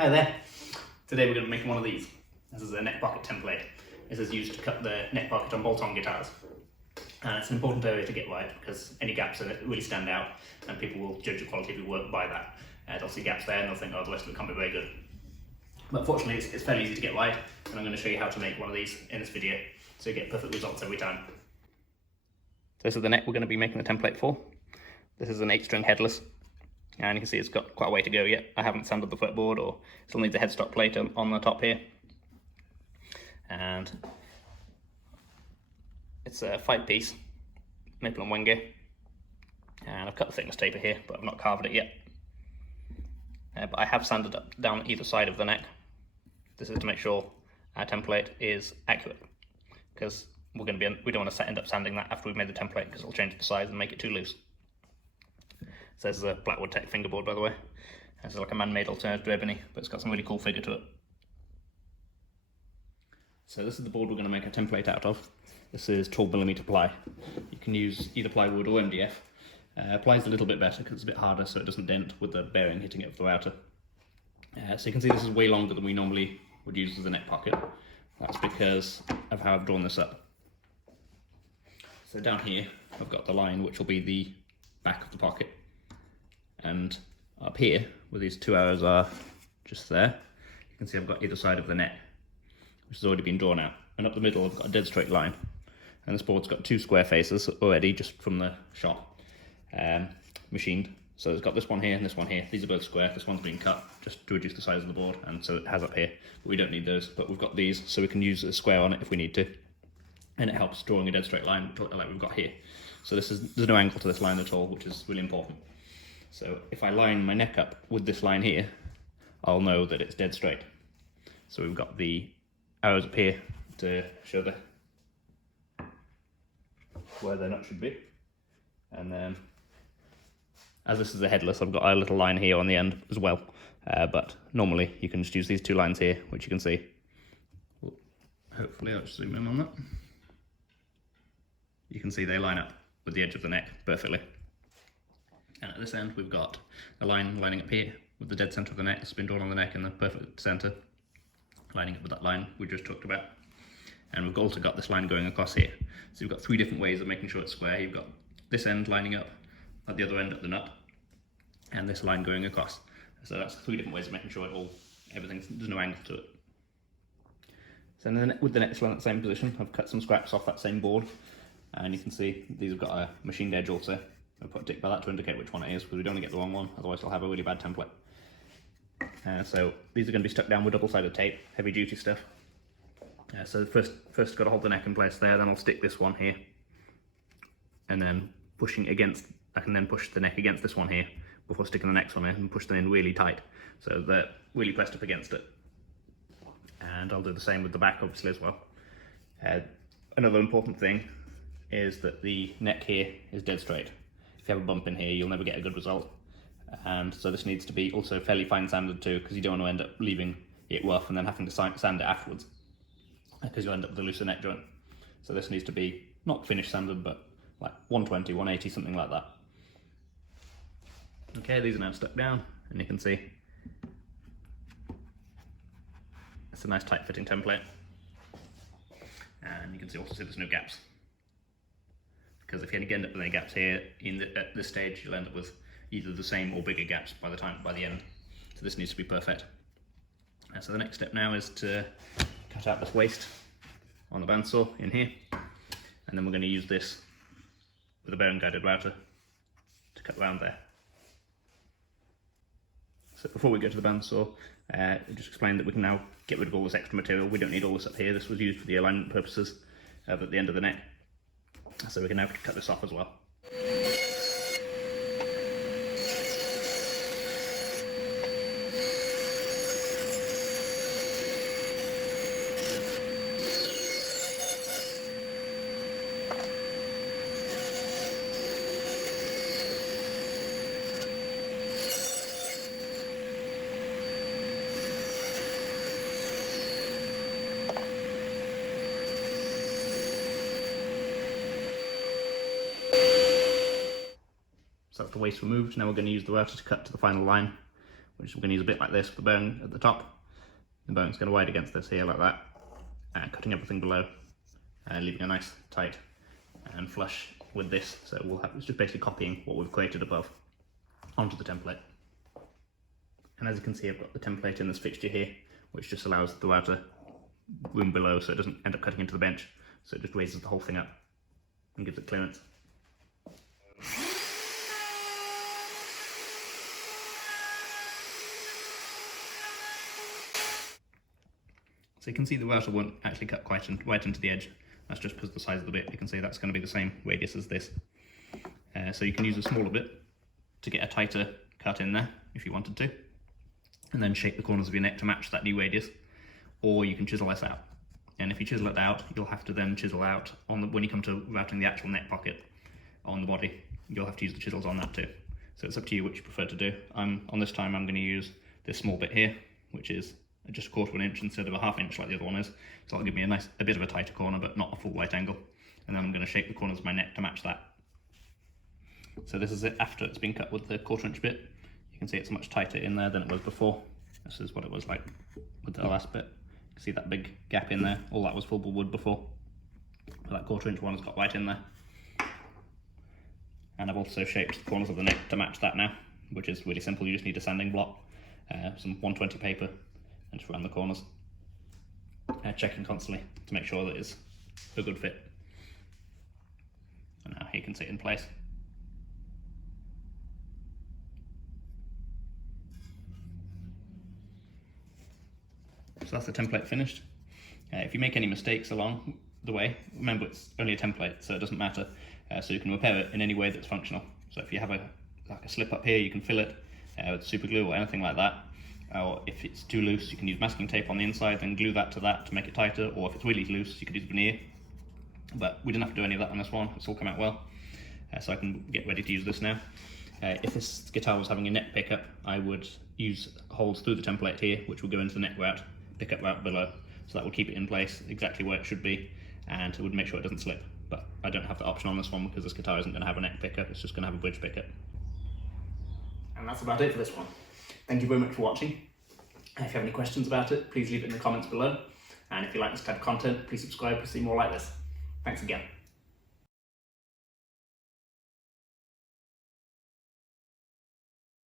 Hi there. Today we're going to be making one of these. This is a neck pocket template. This is used to cut the neck pocket on bolt-on guitars. And it's an important area to get right because any gaps in it really stand out and people will judge the quality of your work by that. They'll see gaps there and they'll think, oh, the rest of it can't be very good. But fortunately it's fairly easy to get right, and I'm going to show you how to make one of these in this video so you get perfect results every time. So this is the neck we're going to be making the template for. This is an 8-string headless. And you can see it's got quite a way to go yet. I haven't sanded the fretboard, or still needs a headstock plate on the top here. And it's a 5-piece maple and wenge. And I've cut the thickness taper here, but I've not carved it yet. But I have sanded up down either side of the neck. This is to make sure our template is accurate, because we don't want to end up sanding that after we've made the template, because it'll change the size and make it too loose. So this is a Blackwood Tech fingerboard, by the way. This is like a man-made alternative to ebony, but it's got some really cool figure to it. So this is the board we're going to make a template out of. This is 12mm ply. You can use either plywood or MDF. Ply is a little bit better because it's a bit harder, so it doesn't dent with the bearing hitting it with the router. So you can see this is way longer than we normally would use as a neck pocket. That's because of how I've drawn this up. So down here I've got the line which will be the back of the pocket. And up here, where these two arrows are just there, you can see I've got either side of the neck, which has already been drawn out. And up the middle, I've got a dead straight line. And this board's got two square faces already, just from the shop, machined. So it's got this one here and this one here. These are both square. This one's been cut just to reduce the size of the board, and so it has up here. But we don't need those, but we've got these, so we can use a square on it if we need to. And it helps drawing a dead straight line like we've got here. So there's no angle to this line at all, which is really important. So if I line my neck up with this line here, I'll know that it's dead straight. So we've got the arrows up here to show where the nut should be. And then, as this is a headless, I've got a little line here on the end as well. But normally you can just use these two lines here, which you can see. Hopefully I'll just zoom in on that. You can see they line up with the edge of the neck perfectly. And at this end we've got a line lining up here with the dead centre of the neck. It's been drawn on the neck in the perfect centre, lining up with that line we just talked about. And we've also got this line going across here. So you've got three different ways of making sure it's square. You've got this end lining up at the other end at the nut, and this line going across. So that's three different ways of making sure there's no angle to it. So then with the next one at the same position, I've cut some scraps off that same board, and you can see these have got a machined edge also. I'll put a tick by that to indicate which one it is, because we don't want to get the wrong one, otherwise I'll have a really bad template. So these are going to be stuck down with double-sided tape, heavy duty stuff. So first got to hold the neck in place there, then I'll stick this one here, and then I can then push the neck against this one here before sticking the next one in, and push them in really tight, so they're really pressed up against it. And I'll do the same with the back obviously as well. Another important thing is that the neck here is dead straight. If you have a bump in here, you'll never get a good result. And so this needs to be also fairly fine sanded too, because you don't want to end up leaving it rough and then having to sand it afterwards, because you'll end up with a looser neck joint. So this needs to be not finished sanded, but like 120, 180, something like that. Okay, these are now stuck down, and you can see it's a nice tight fitting template. And you can also see there's no gaps, because if you end up with any gaps here at this stage, you'll end up with either the same or bigger gaps by the end. So this needs to be perfect. So the next step now is to cut out this waste on the bandsaw in here, and then we're going to use this with a bearing guided router to cut around there. So before we go to the bandsaw, just explain that we can now get rid of all this extra material. We don't need all this up here. This was used for the alignment purposes at the end of the neck. So we can now cut this off as well. So that's the waste removed. Now we're going to use the router to cut to the final line, which we're going to use a bit like this with the bone at the top. The bone's going to wide against this here like that, cutting everything below, leaving a nice tight and flush with this. So we'll have, it's just basically copying what we've created above onto the template. And as you can see, I've got the template in this fixture here, which just allows the router room below so it doesn't end up cutting into the bench. So it just raises the whole thing up and gives it clearance. So you can see the router won't actually cut quite right into the edge. That's just because of the size of the bit. You can see that's going to be the same radius as this. So you can use a smaller bit to get a tighter cut in there if you wanted to, and then shape the corners of your neck to match that new radius, or you can chisel this out. And if you chisel it out, you'll have to then chisel out on the, when you come to routing the actual neck pocket on the body, you'll have to use the chisels on that too. So it's up to you which you prefer to do. On this time I'm going to use this small bit here, which is just a 1/4 inch instead of a 1/2 inch like the other one is. So that'll give me a bit of a tighter corner, but not a full right angle. And then I'm going to shape the corners of my neck to match that. So this is it after it's been cut with the 1/4 inch bit. You can see it's much tighter in there than it was before. This is what it was like with the last bit. You can see that big gap in there. All that was full wood before. But that 1/4 inch one has got right in there. And I've also shaped the corners of the neck to match that now, which is really simple. You just need a sanding block, some 120 paper, and just round the corners. Checking constantly to make sure that it's a good fit. And now you can see it in place. So that's the template finished. If you make any mistakes along the way, remember it's only a template, so it doesn't matter. So you can repair it in any way that's functional. So if you have a slip up here, you can fill it with super glue or anything like that. Or if it's too loose, you can use masking tape on the inside and glue that to make it tighter. Or if it's really loose, you could use veneer. But we didn't have to do any of that on this one. It's all come out well. So I can get ready to use this now. If this guitar was having a neck pickup, I would use holes through the template here, which will go into the neck route, pickup route below. So that will keep it in place exactly where it should be, and it would make sure it doesn't slip. But I don't have the option on this one because this guitar isn't going to have a neck pickup, it's just going to have a bridge pickup. And that's about it for this one. Thank you very much for watching. If you have any questions about it, please leave it in the comments below. And if you like this type of content, please subscribe to see more like this. Thanks again.